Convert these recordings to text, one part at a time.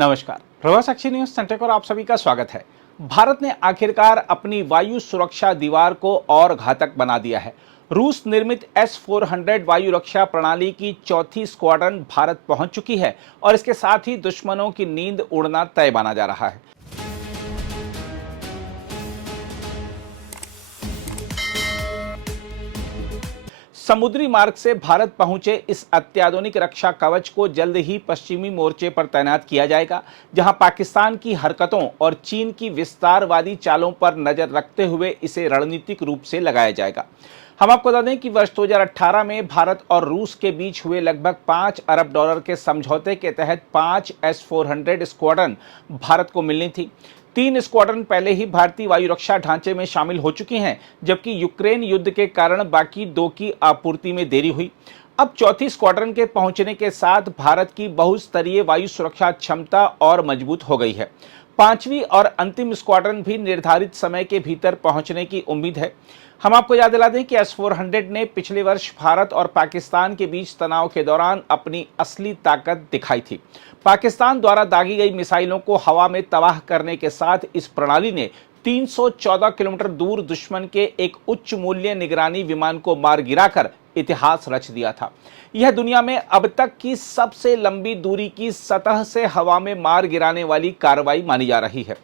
नमस्कार, प्रभा साक्षी news centre पर आप सभी का स्वागत है। भारत ने आखिरकार अपनी वायु सुरक्षा दीवार को और घातक बना दिया है। रूस निर्मित S-400 वायु रक्षा प्रणाली की चौथी स्क्वाड्रन भारत पहुंच चुकी है और इसके साथ ही दुश्मनों की नींद उड़ना तय माना जा रहा है। समुद्री मार्ग से भारत पहुंचे इस अत्याधुनिक रक्षा कवच को जल्द ही पश्चिमी मोर्चे पर तैनात किया जाएगा, जहां पाकिस्तान की हरकतों और चीन की विस्तारवादी चालों पर नजर रखते हुए इसे रणनीतिक रूप से लगाया जाएगा। हम आपको बता दें कि वर्ष 2018 में भारत और रूस के बीच हुए लगभग $5 अरब के समझौते के तहत 5 S-400 स्क्वाड्रन भारत को मिलनी थी। 3 स्क्वाड्रन पहले ही भारतीय वायु रक्षा ढांचे में शामिल हो चुकी हैं, जबकि यूक्रेन युद्ध के कारण बाकी 2 की आपूर्ति में देरी हुई। अब चौथी स्क्वाड्रन के पहुंचने के साथ भारत की बहुस्तरीय वायु सुरक्षा क्षमता और मजबूत हो गई है। 5वीं और अंतिम स्क्वाड्रन भी निर्धारित समय के भीतर पहुंचने की उम्मीद है। हम आपको याद दिला दें कि S-400 ने पिछले वर्ष भारत और पाकिस्तान के बीच तनाव के दौरान अपनी असली ताकत दिखाई थी। पाकिस्तान द्वारा दागी गई मिसाइलों को हवा में तबाह करने के साथ इस प्रणाली ने 314 किलोमीटर दूर दुश्मन के एक उच्च मूल्य निगरानी विमान को मार गिराकर इतिहास रच दिया था। यह दुनिया में अब तक की सबसे लंबी दूरी की सतह से हवा में मार गिराने वाली कार्रवाई मानी जा रही है।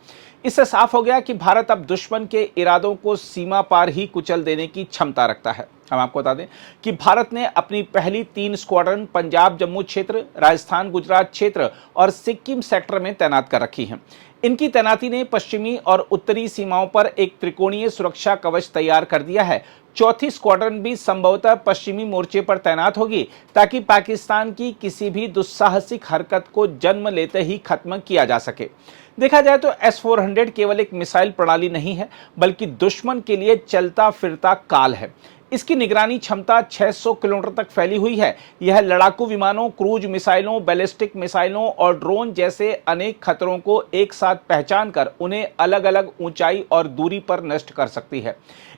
इससे साफ हो गया कि भारत अब दुश्मन के इरादों को सीमा पार ही कुचल देने की क्षमता रखता है। हम आपको बता दें कि भारत ने अपनी पहली 3 स्क्वाड्रन पंजाब जम्मू क्षेत्र, राजस्थान गुजरात क्षेत्र और सिक्किम सेक्टर में तैनात कर रखी है। इनकी तैनाती ने पश्चिमी और उत्तरी सीमाओं पर एक त्रिकोणीय सुरक्षा कवच तैयार कर दिया है। चौथी स्क्वाड्रन भी संभवतः पश्चिमी मोर्चे पर तैनात होगी, ताकि पाकिस्तान की किसी भी दुस्साहसिक हरकत को जन्म लेते ही खत्म किया जा सके। देखा जाए तो S-400 केवल एक मिसाइल प्रणाली नहीं है, बल्कि दुश्मन के लिए चलता फिरता काल है। इसकी निगरानी क्षमता 600 किलोमीटर तक फैली हुई है। यह लड़ाकू विमानों, क्रूज मिसाइलों, बैलिस्टिक मिसाइलों और ड्रोन जैसे अनेक खतरों को एक साथ पहचान कर उन्हें अलग अलग ऊंचाई और दूरी पर नष्ट कर सकती है।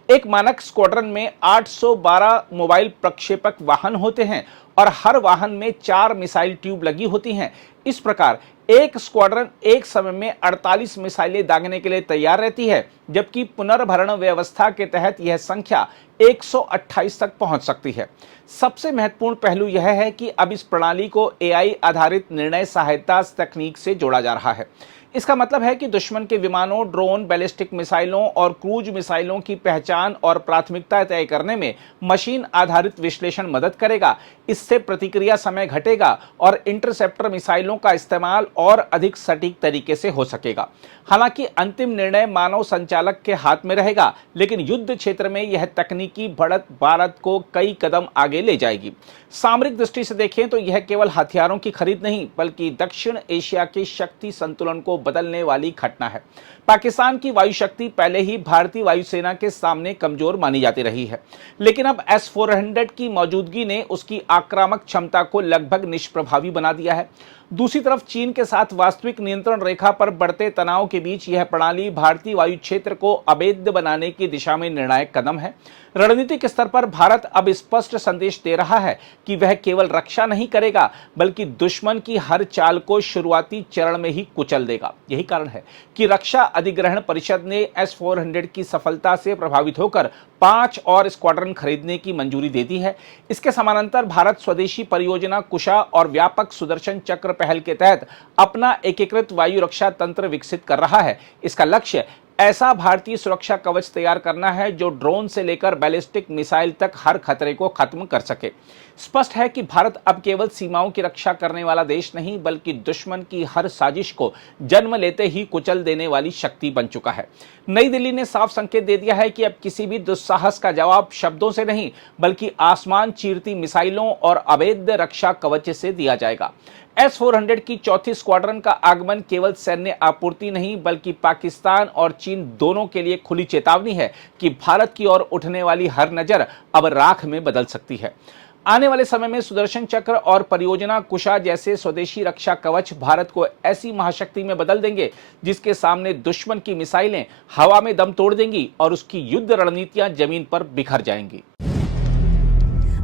एक मानक स्क्वाड्रन में 812 मोबाइल प्रक्षेपक वाहन होते हैं और हर वाहन में 4 मिसाइल ट्यूब लगी होती हैं। इस प्रकार एक स्क्वाड्रन एक समय में 48 मिसाइलें दागने के लिए तैयार रहती है, जबकि पुनर्भरण व्यवस्था के तहत यह संख्या 128 तक पहुंच सकती है। सबसे महत्वपूर्ण पहलू यह है कि अब इस प्रणाली को AI आधारित निर्णय सहायता तकनीक से जोड़ा जा रहा है। इसका मतलब है कि दुश्मन के विमानों, ड्रोन, बैलिस्टिक मिसाइलों और क्रूज मिसाइलों की पहचान और प्राथमिकता तय करने में मशीन आधारित विश्लेषण मदद करेगा। इससे प्रतिक्रिया समय घटेगा और इंटरसेप्टर मिसाइलों का इस्तेमाल और अधिक सटीक तरीके से हो सकेगा। हालांकि अंतिम निर्णय मानव संचालक के हाथ में रहेगा, लेकिन युद्ध क्षेत्र में यह तकनीकी बढ़त भारत को कई कदम आगे ले जाएगी। सामरिक दृष्टि से देखें तो यह केवल हथियारों की खरीद नहीं, बल्कि दक्षिण एशिया के शक्ति संतुलन को बदलने वाली घटना है। पाकिस्तान की वायु शक्ति पहले ही भारतीय वायुसेना के सामने कमजोर मानी जाती रही है, लेकिन अब S-400 की मौजूदगी ने उसकी आक्रामक क्षमता को लगभग निष्प्रभावी बना दिया है। दूसरी तरफ चीन के साथ वास्तविक नियंत्रण रेखा पर बढ़ते तनाव के बीच यह प्रणाली भारतीय वायु क्षेत्र को अभेद्य बनाने की दिशा में निर्णायक कदम है। रणनीतिक स्तर पर भारत अब स्पष्ट संदेश दे रहा है कि वह केवल रक्षा नहीं करेगा, बल्कि दुश्मन की हर चाल को शुरुआती चरण में ही कुचल देगा। यही कारण है कि रक्षा अधिग्रहण परिषद ने S-400 की सफलता से प्रभावित होकर 5 और स्क्वाड्रन खरीदने की मंजूरी दे दी है। इसके समानांतर भारत स्वदेशी परियोजना कुशा और व्यापक सुदर्शन चक्र पहल के तहत अपना एकीकृत वायु रक्षा तंत्र विकसित कर रहा है। इसका लक्ष्य ऐसा भारतीय सुरक्षा कवच तैयार करना है जो ड्रोन से लेकर बैलिस्टिक मिसाइल तक हर खतरे को खत्म कर सके। स्पष्ट है कि भारत अब केवल सीमाओं की रक्षा करने वाला देश नहीं, बल्कि दुश्मन की हर साजिश को जन्म लेते ही कुचल देने वाली शक्ति बन चुका है। नई दिल्ली ने साफ संकेत दे दिया है कि अब किसी भी दुस्साहस का जवाब शब्दों से नहीं, बल्कि आसमान चीरती मिसाइलों और अभेद्य रक्षा कवच से दिया जाएगा। S-400 की चौथी स्क्वाड्रन का आगमन केवल सैन्य आपूर्ति नहीं, बल्कि पाकिस्तान और चीन दोनों के लिए खुली चेतावनी है कि भारत की ओर उठने वाली हर नजर अब राख में बदल सकती है। आने वाले समय में सुदर्शन चक्र और परियोजना कुशा जैसे स्वदेशी रक्षा कवच भारत को ऐसी महाशक्ति में बदल देंगे जिसके सामने दुश्मन की मिसाइलें हवा में दम तोड़ देंगी और उसकी युद्ध रणनीतियां जमीन पर बिखर जाएंगी।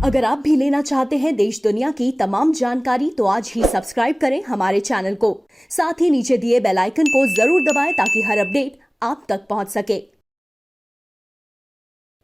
अगर आप भी लेना चाहते हैं देश दुनिया की तमाम जानकारी तो आज ही सब्सक्राइब करें हमारे चैनल को। साथ ही नीचे दिए बेल आइकन को जरूर दबाएं ताकि हर अपडेट आप तक पहुंच सके।